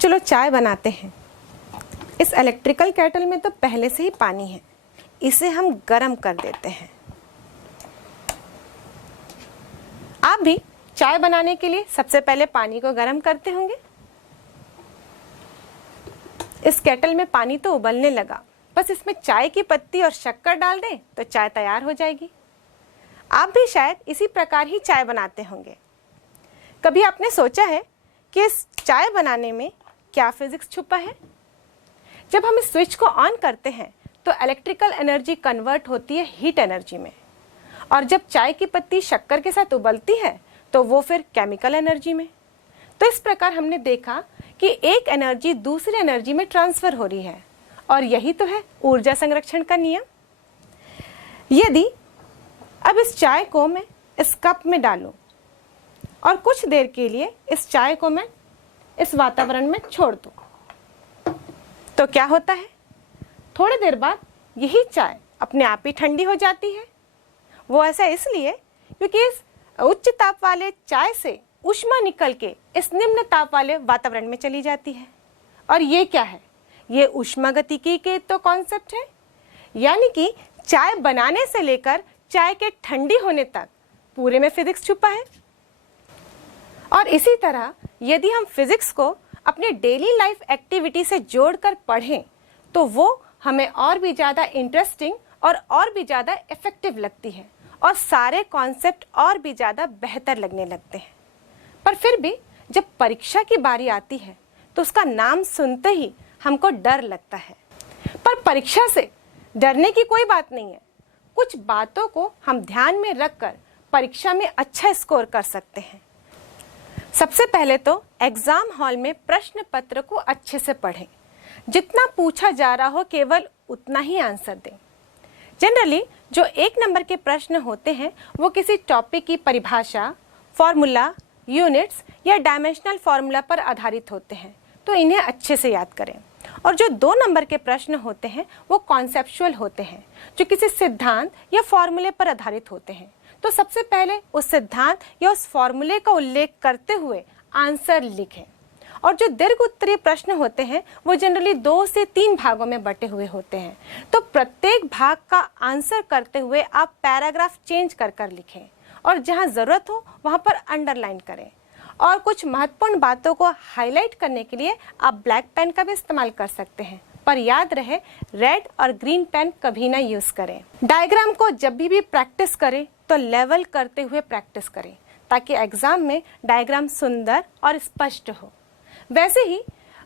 चलो चाय बनाते हैं। इस इलेक्ट्रिकल केटल में तो पहले से ही पानी है, इसे हम गर्म कर देते हैं। आप भी चाय बनाने के लिए सबसे पहले पानी को गर्म करते होंगे। इस केटल में पानी तो उबलने लगा, बस इसमें चाय की पत्ती और शक्कर डाल दें तो चाय तैयार हो जाएगी। आप भी शायद इसी प्रकार ही चाय बनाते होंगे। कभी आपने सोचा है कि इस चाय बनाने में क्या फिजिक्स छुपा है? जब हम इस स्विच को ऑन करते हैं तो इलेक्ट्रिकल एनर्जी कन्वर्ट होती है हीट एनर्जी में, और जब चाय की पत्ती शक्कर के साथ उबलती है तो वो फिर केमिकल एनर्जी में। तो इस प्रकार हमने देखा कि एक एनर्जी दूसरी एनर्जी में ट्रांसफर हो रही है, और यही तो है ऊर्जा संरक्षण का नियम। यदि अब इस चाय को मैं इस कप में डालूं और कुछ देर के लिए इस चाय को मैं इस वातावरण में छोड़ दूं, तो क्या होता है? थोड़ी देर बाद यही चाय अपने आप ही ठंडी हो जाती है। वो ऐसा इसलिए क्योंकि इस उच्च ताप वाले चाय से ऊष्मा निकल के इस निम्न ताप वाले वातावरण में चली जाती है। और ये क्या है? ये ऊष्मागतिकी के तो कॉन्सेप्ट है, यानी कि चाय बनाने से लेकर चाय के ठंडी होने तक पूरे में फिजिक्स छुपा है। और इसी तरह यदि हम फिजिक्स को अपने डेली लाइफ एक्टिविटी से जोड़कर पढ़ें तो वो हमें और भी ज़्यादा इंटरेस्टिंग और भी ज़्यादा इफेक्टिव लगती है, और सारे कॉन्सेप्ट और भी ज़्यादा बेहतर लगने लगते हैं। पर फिर भी जब परीक्षा की बारी आती है तो उसका नाम सुनते ही हमको डर लगता है। पर परीक्षा से डरने की कोई बात नहीं है। कुछ बातों को हम ध्यान में रखकर परीक्षा में अच्छा स्कोर कर सकते हैं। सबसे पहले तो एग्जाम हॉल में प्रश्न पत्र को अच्छे से पढ़ें। जितना पूछा जा रहा हो केवल उतना ही आंसर दें। जनरली जो 1 नंबर के प्रश्न होते हैं वो किसी टॉपिक की परिभाषा, फॉर्मूला, यूनिट्स या डायमेंशनल फॉर्मूला पर आधारित होते हैं, तो इन्हें अच्छे से याद करें। और जो 2 नंबर के प्रश्न होते हैं वो कॉन्सेप्चुअल होते हैं, जो किसी सिद्धांत या फॉर्मूले पर आधारित होते हैं। तो सबसे पहले उस सिद्धांत या उस फॉर्मूले का उल्लेख करते हुए आंसर लिखें। और जो दीर्घ उत्तरीय प्रश्न होते हैं वो जनरली 2 से 3 भागों में बटे हुए होते हैं, तो प्रत्येक भाग का आंसर करते हुए आप पैराग्राफ चेंज कर लिखें, और जहां जरूरत हो वहां पर अंडरलाइन करें। और कुछ महत्वपूर्ण बातों को हाईलाइट करने के लिए आप ब्लैक पेन का भी इस्तेमाल कर सकते हैं, पर याद रहे रेड और ग्रीन पेन कभी ना यूज करें। डायग्राम को जब भी प्रैक्टिस करें तो लेवल करते हुए प्रैक्टिस करें, ताकि एग्जाम में डायग्राम सुंदर और स्पष्ट हो। वैसे ही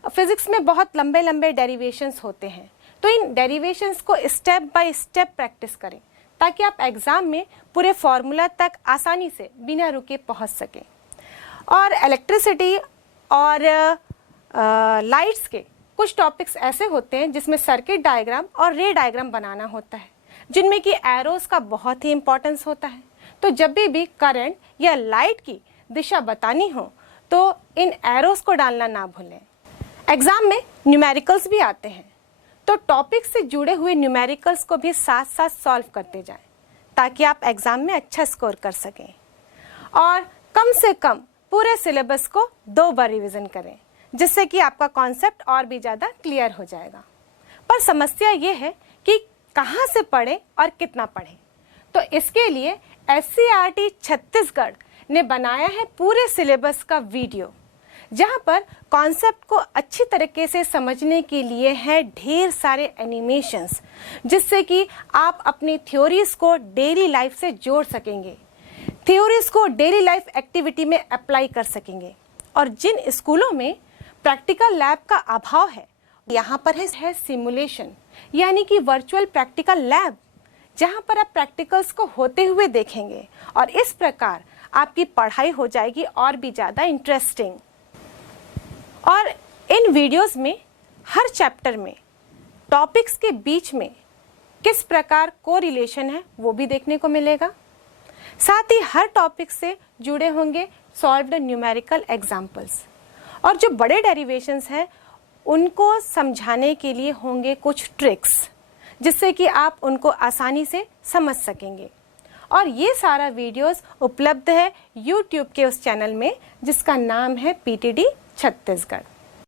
फिजिक्स में बहुत लंबे लंबे डेरिवेशंस होते हैं, तो इन डेरिवेशंस को स्टेप बाय स्टेप प्रैक्टिस करें, ताकि आप एग्जाम में पूरे फॉर्मूला तक आसानी से बिना रुके पहुंच सकें। और इलेक्ट्रिसिटी और लाइट्स के कुछ टॉपिक्स ऐसे होते हैं जिसमें सर्किट डायग्राम और रे डायग्राम बनाना होता है, जिनमें कि एरोस का बहुत ही इंपॉर्टेंस होता है। तो जब भी करंट या लाइट की दिशा बतानी हो तो इन एरोस को डालना ना भूलें। एग्जाम में न्यूमेरिकल्स भी आते हैं, तो टॉपिक से जुड़े हुए न्यूमेरिकल्स को भी साथ साथ सॉल्व करते जाएं, ताकि आप एग्जाम में अच्छा स्कोर कर सकें। और कम से कम पूरे सिलेबस को 2 बार रिवीजन करें, जिससे कि आपका कॉन्सेप्ट और भी ज़्यादा क्लियर हो जाएगा। पर समस्या ये है कि कहाँ से पढ़ें और कितना पढ़ें। तो इसके लिए SCERT छत्तीसगढ़ ने बनाया है पूरे सिलेबस का वीडियो, जहाँ पर कॉन्सेप्ट को अच्छी तरीके से समझने के लिए है ढेर सारे एनिमेशंस, जिससे कि आप अपनी थ्योरीज को डेली लाइफ से जोड़ सकेंगे, थ्योरीज को डेली लाइफ एक्टिविटी में अप्लाई कर सकेंगे। और जिन स्कूलों में प्रैक्टिकल लैब का अभाव है, यहाँ पर है सिमुलेशन, यानी कि वर्चुअल प्रैक्टिकल लैब, जहाँ पर आप प्रैक्टिकल्स को होते हुए देखेंगे, और इस प्रकार आपकी पढ़ाई हो जाएगी और भी ज़्यादा इंटरेस्टिंग। और इन वीडियोस में हर चैप्टर में टॉपिक्स के बीच में किस प्रकार कोरिलेशन है वो भी देखने को मिलेगा। साथ ही हर टॉपिक से जुड़े होंगे सॉल्व्ड न्यूमेरिकल एग्जाम्पल्स, और जो बड़े डेरिवेशंस हैं उनको समझाने के लिए होंगे कुछ ट्रिक्स, जिससे कि आप उनको आसानी से समझ सकेंगे। और ये सारा वीडियोस उपलब्ध है YouTube के उस चैनल में जिसका नाम है PTD छत्तीसगढ़।